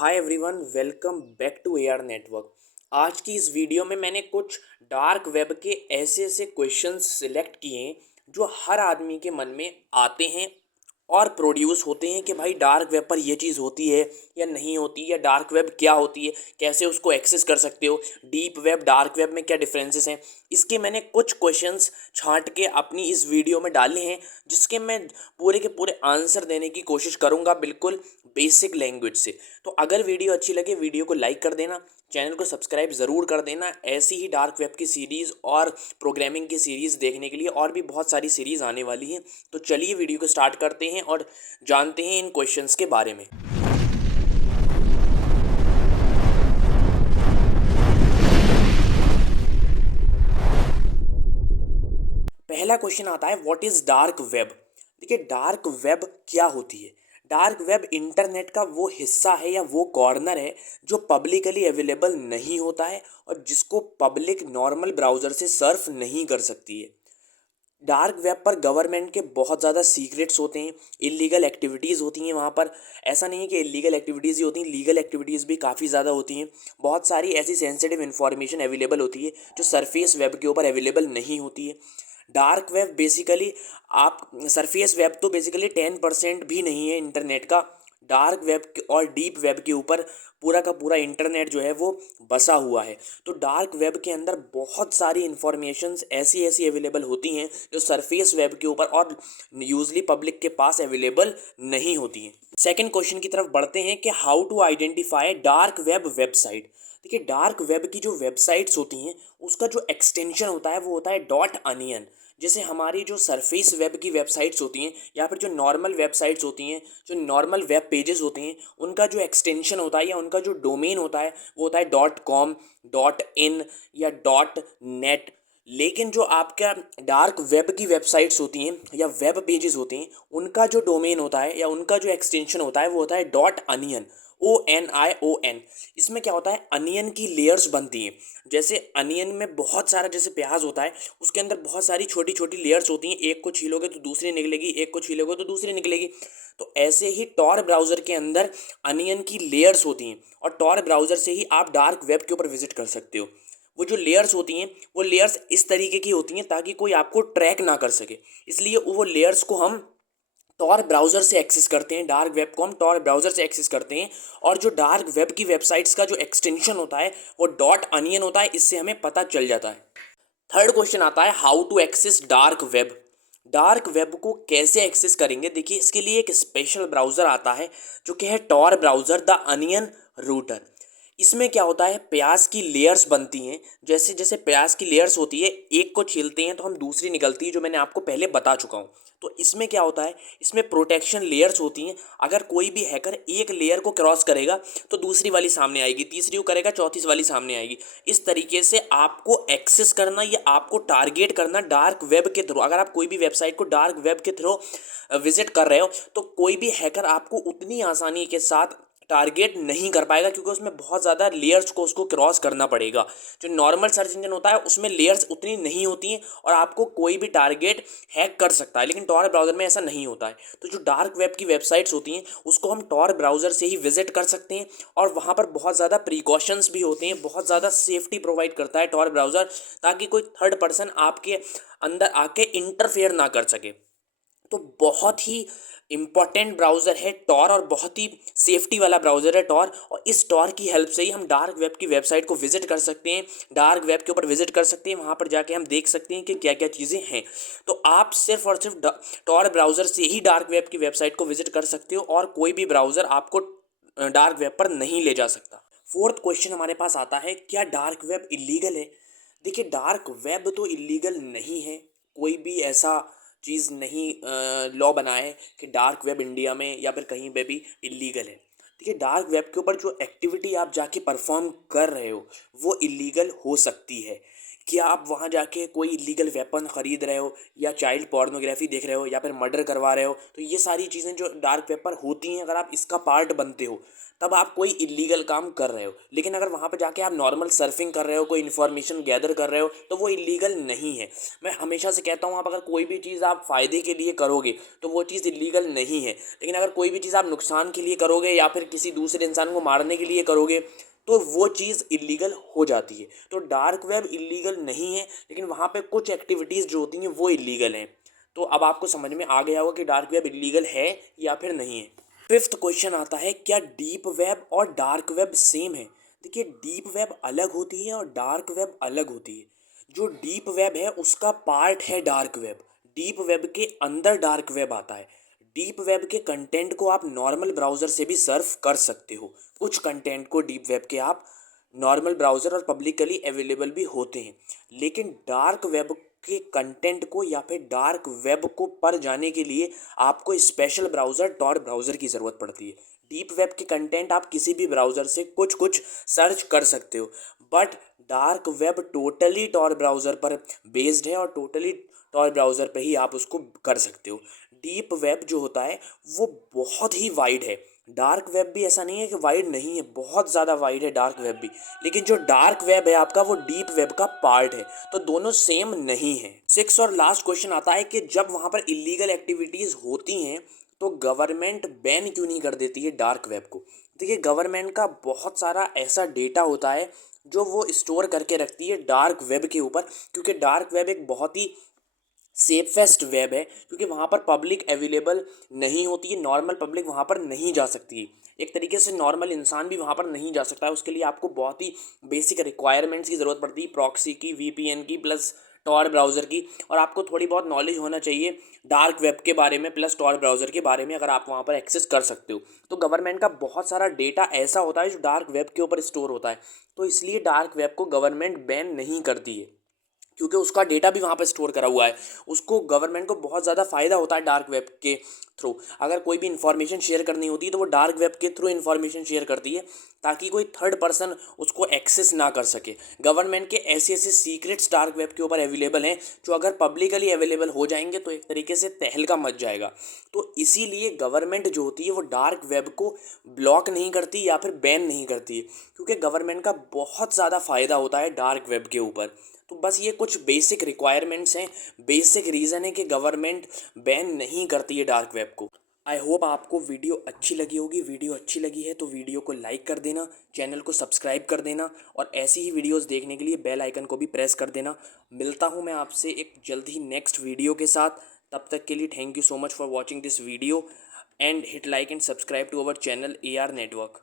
Hi everyone, welcome back to AR network. आज की इस वीडियो में मैंने कुछ डार्क वेब के ऐसे ऐसे क्वेश्चंस सिलेक्ट किए हैं जो हर आदमी के मन में आते हैं और प्रोड्यूस होते हैं कि भाई डार्क वेब पर ये चीज़ होती है या नहीं होती, या डार्क वेब क्या होती है, कैसे उसको एक्सेस कर सकते हो, डीप वेब डार्क वेब में क्या डिफरेंसेस हैं। इसके मैंने कुछ क्वेश्चंस छांट के अपनी इस वीडियो में डाले हैं जिसके मैं पूरे के पूरे आंसर देने की कोशिश करूंगा, बिल्कुल बेसिक लैंग्वेज से। तो अगर वीडियो अच्छी लगे वीडियो को लाइक कर देना, चैनल को सब्सक्राइब ज़रूर कर देना। ऐसी ही डार्क वेब की सीरीज़ और प्रोग्रामिंग की सीरीज़ देखने के लिए और भी बहुत सारी सीरीज़ आने वाली हैं। तो चलिए वीडियो को स्टार्ट करते हैं और जानते हैं इन क्वेश्चंस के बारे में। पहला क्वेश्चन आता है, व्हाट इज़ डार्क वेब। देखिए, डार्क वेब क्या होती है। डार्क वेब इंटरनेट का वो हिस्सा है या वो कॉर्नर है जो पब्लिकली अवेलेबल नहीं होता है और जिसको पब्लिक नॉर्मल ब्राउज़र से सर्फ नहीं कर सकती है। डार्क वेब पर गवर्नमेंट के बहुत ज़्यादा सीक्रेट्स होते हैं, इलीगल एक्टिविटीज़ होती हैं वहाँ पर। ऐसा नहीं है कि इलीगल एक्टिविटीज़ ही होती हैं, लीगल एक्टिविटीज़ भी काफ़ी ज़्यादा होती हैं। बहुत सारी ऐसी सेंसिटिव इन्फॉर्मेशन अवेलेबल होती है जो सरफेस वेब के ऊपर अवेलेबल नहीं होती है। डार्क वेब बेसिकली, आप सरफेस वेब तो बेसिकली 10% भी नहीं है इंटरनेट का। डार्क वेब और डीप वेब के ऊपर पूरा का पूरा इंटरनेट जो है वो बसा हुआ है। तो डार्क वेब के अंदर बहुत सारी इन्फॉर्मेशंस ऐसी ऐसी अवेलेबल होती हैं जो सरफेस वेब के ऊपर और यूजली पब्लिक के पास अवेलेबल नहीं होती हैं। सेकंड क्वेश्चन की तरफ बढ़ते हैं कि how to identify dark web website. देखिए, डार्क वेब की जो वेबसाइट्स होती हैं उसका जो एक्सटेंशन होता है वो होता है डॉट अनियन। जैसे हमारी जो सरफेस वेब की वेबसाइट्स होती हैं या फिर जो नॉर्मल वेबसाइट्स होती हैं, जो नॉर्मल वेब पेजेस होते हैं, उनका जो एक्सटेंशन होता है या उनका जो डोमेन होता है वो होता है डॉट कॉम, डॉट इन या डॉट नेट। लेकिन जो आपका डार्क वेब की वेबसाइट्स होती हैं या वेब पेजेस होते हैं, उनका जो डोमेन होता है या उनका जो एक्सटेंशन होता है वो होता है डॉट अनियन, ONION। इसमें क्या होता है, अनियन की लेयर्स बनती हैं। जैसे अनियन में बहुत सारा, जैसे प्याज होता है उसके अंदर बहुत सारी छोटी छोटी लेयर्स होती हैं, एक को छीलोगे तो दूसरी निकलेगी, एक को छीलोगे तो दूसरी निकलेगी। तो ऐसे ही टॉर ब्राउज़र के अंदर अनियन की लेयर्स होती हैं और टॉर ब्राउज़र से ही आप डार्क वेब के ऊपर विजिट कर सकते हो। वो जो लेयर्स होती हैं वो लेयर्स इस तरीके की होती हैं ताकि कोई आपको ट्रैक ना कर सके, इसलिए वो लेयर्स को हम टॉर ब्राउज़र से एक्सेस करते हैं। डार्क वेब को हम टॉर ब्राउज़र से एक्सेस करते हैं और जो डार्क वेब की वेबसाइट्स का जो एक्सटेंशन होता है वो डॉट अनियन होता है, इससे हमें पता चल जाता है। थर्ड क्वेश्चन आता है, how to access dark web. Dark web को कैसे एक्सेस करेंगे। देखिए, इसके लिए एक स्पेशल ब्राउज़र आता है जो कि है Tor browser, the onion router. इसमें क्या होता है, प्याज की लेयर्स बनती हैं। जैसे जैसे प्याज की लेयर्स होती है, एक को छीलते हैं तो हम दूसरी निकलती है, जो मैंने आपको पहले बता चुका हूँ। तो इसमें क्या होता है, इसमें प्रोटेक्शन लेयर्स होती हैं। अगर कोई भी हैकर एक लेयर को क्रॉस करेगा तो दूसरी वाली सामने आएगी, तीसरी को करेगा चौथी वाली सामने आएगी। इस तरीके से आपको एक्सेस करना या आपको टारगेट करना डार्क वेब के थ्रू, अगर आप कोई भी वेबसाइट को डार्क वेब के थ्रू विजिट कर रहे हो तो कोई भी हैकर आपको उतनी आसानी के साथ टारगेट नहीं कर पाएगा, क्योंकि उसमें बहुत ज़्यादा लेयर्स को उसको क्रॉस करना पड़ेगा। जो नॉर्मल सर्च इंजन होता है उसमें लेयर्स उतनी नहीं होती हैं और आपको कोई भी टारगेट हैक कर सकता है, लेकिन टॉर ब्राउज़र में ऐसा नहीं होता है। तो जो डार्क वेब की वेबसाइट्स होती हैं उसको हम टॉर ब्राउज़र से ही विजिट कर सकते हैं और वहाँ पर बहुत ज़्यादा प्रिकॉशंस भी होते हैं, बहुत ज़्यादा सेफ्टी प्रोवाइड करता है टॉर ब्राउज़र, ताकि कोई थर्ड पर्सन आपके अंदर आके इंटरफेयर ना कर सके। तो बहुत ही इम्पॉर्टेंट ब्राउज़र है टॉर और बहुत ही सेफ्टी वाला ब्राउज़र है टॉर, और इस टॉर की हेल्प से ही हम डार्क वेब की वेबसाइट को विजिट कर सकते हैं, डार्क वेब के ऊपर विजिट कर सकते हैं। वहाँ पर जाके हम देख सकते हैं कि क्या क्या चीज़ें हैं। तो आप सिर्फ और सिर्फ टॉर ब्राउज़र से ही डार्क वेब की वेबसाइट को विजिट कर सकते हो और कोई भी ब्राउज़र आपको डार्क वेब पर नहीं ले जा सकता। फोर्थ क्वेश्चन हमारे पास आता है, क्या डार्क वेब इलीगल है। देखिए, डार्क वेब तो इलीगल नहीं है। कोई भी ऐसा चीज़ नहीं लॉ बना है कि डार्क वेब इंडिया में या फिर कहीं पे भी इलीगल है। देखिए, डार्क वेब के ऊपर जो एक्टिविटी आप जाके परफॉर्म कर रहे हो वो इलीगल हो सकती है। क्या आप वहाँ जाके कोई इलीगल वेपन ख़रीद रहे हो या चाइल्ड पोर्नोग्राफी देख रहे हो या फिर मर्डर करवा रहे हो, तो ये सारी चीज़ें जो डार्क वेब पर होती हैं, अगर आप इसका पार्ट बनते हो तब आप कोई इलीगल काम कर रहे हो। लेकिन अगर वहाँ पे जाके आप नॉर्मल सर्फिंग कर रहे हो, कोई इन्फॉर्मेशन गैदर कर रहे हो, तो वो इलीगल नहीं है। मैं हमेशा से कहता हूँ, आप अगर कोई भी चीज़ आप फ़ायदे के लिए करोगे तो वो चीज़ इलीगल नहीं है। लेकिन अगर कोई भी चीज़ आप नुकसान के लिए करोगे या फिर किसी दूसरे इंसान को मारने के लिए करोगे तो वो चीज़ इलीगल हो जाती है। तो डार्क वेब इलीगल नहीं है, लेकिन वहाँ पे कुछ एक्टिविटीज़ जो होती हैं वो इलीगल हैं। तो अब आपको समझ में आ गया होगा कि डार्क वेब इलीगल है या फिर नहीं है। फिफ्थ क्वेश्चन आता है, क्या डीप वेब और डार्क वेब सेम है? देखिए, डीप वेब अलग होती है और डार्क वेब अलग होती है। जो डीप वेब है उसका पार्ट है डार्क वेब। डीप वेब के अंदर डार्क वेब आता है। डीप वेब के कंटेंट को आप नॉर्मल ब्राउज़र से भी सर्फ कर सकते हो। कुछ कंटेंट को डीप वेब के आप नॉर्मल ब्राउज़र और पब्लिकली अवेलेबल भी होते हैं। लेकिन डार्क वेब के कंटेंट को या फिर डार्क वेब को पर जाने के लिए आपको स्पेशल ब्राउज़र टॉर ब्राउज़र की ज़रूरत पड़ती है। डीप वेब के कंटेंट आप किसी भी ब्राउज़र से कुछ कुछ सर्च कर सकते हो, but dark web totally Tor browser पर बेस्ड है और टोटली टॉर ब्राउज़र पे ही आप उसको कर सकते हो। डीप वेब जो होता है वो बहुत ही वाइड है। डार्क वेब भी ऐसा नहीं है कि वाइड नहीं है, बहुत ज़्यादा वाइड है डार्क वेब भी। लेकिन जो डार्क वेब है आपका वो डीप वेब का पार्ट है, तो दोनों सेम नहीं है। सिक्स और लास्ट क्वेश्चन आता है कि जब वहाँ पर इलीगल एक्टिविटीज़ होती हैं तो गवर्नमेंट बैन क्यों नहीं कर देती है डार्क वेब को? देखिए, गवर्नमेंट का बहुत सारा ऐसा डेटा होता है जो वो स्टोर करके रखती है डार्क वेब के ऊपर, क्योंकि डार्क वेब एक बहुत ही सेफेस्ट वेब है, क्योंकि वहाँ पर पब्लिक अवेलेबल नहीं होती है। नॉर्मल पब्लिक वहाँ पर नहीं जा सकती है। एक तरीके से नॉर्मल इंसान भी वहाँ पर नहीं जा सकता है। उसके लिए आपको बहुत ही बेसिक रिक्वायरमेंट्स की ज़रूरत पड़ती है, प्रॉक्सी की, वीपीएन की, प्लस टॉर ब्राउज़र की। और आपको थोड़ी बहुत नॉलेज होना चाहिए डार्क वेब के बारे में प्लस टॉर ब्राउज़र के बारे में, अगर आप वहाँ पर एक्सेस कर सकते हो। तो गवर्नमेंट का बहुत सारा डेटा ऐसा होता है जो डार्क वेब के ऊपर स्टोर होता है, तो इसलिए डार्क वेब को गवर्नमेंट बैन नहीं करती है, क्योंकि उसका डेटा भी वहाँ पर स्टोर करा हुआ है। उसको गवर्नमेंट को बहुत ज़्यादा फ़ायदा होता है डार्क वेब के थ्रू। अगर कोई भी इन्फॉर्मेशन शेयर करनी होती है तो वो डार्क वेब के थ्रू इन्फॉर्मेशन शेयर करती है, ताकि कोई थर्ड पर्सन उसको एक्सेस ना कर सके। गवर्नमेंट के ऐसे ऐसे सीक्रेट्स डार्क वेब के ऊपर अवेलेबल हैं जो अगर पब्लिकली अवेलेबल हो जाएंगे तो एक तरीके से तहलका मच जाएगा। तो इसीलिए गवर्नमेंट जो होती है वो डार्क वेब को ब्लॉक नहीं करती या फिर बैन नहीं करती है, क्योंकि गवर्नमेंट का बहुत ज़्यादा फ़ायदा होता है डार्क वेब के ऊपर। तो बस ये कुछ बेसिक रिक्वायरमेंट्स हैं, बेसिक रीज़न है कि गवर्नमेंट बैन नहीं करती है डार्क वेब को। आई होप आपको वीडियो अच्छी लगी होगी। वीडियो अच्छी लगी है तो वीडियो को लाइक कर देना, चैनल को सब्सक्राइब कर देना और ऐसी ही वीडियोस देखने के लिए बेल आइकन को भी प्रेस कर देना। मिलता हूँ मैं आपसे एक जल्द ही नेक्स्ट वीडियो के साथ। तब तक के लिए thank you so much for watching this video and hit like and subscribe to our channel AR network.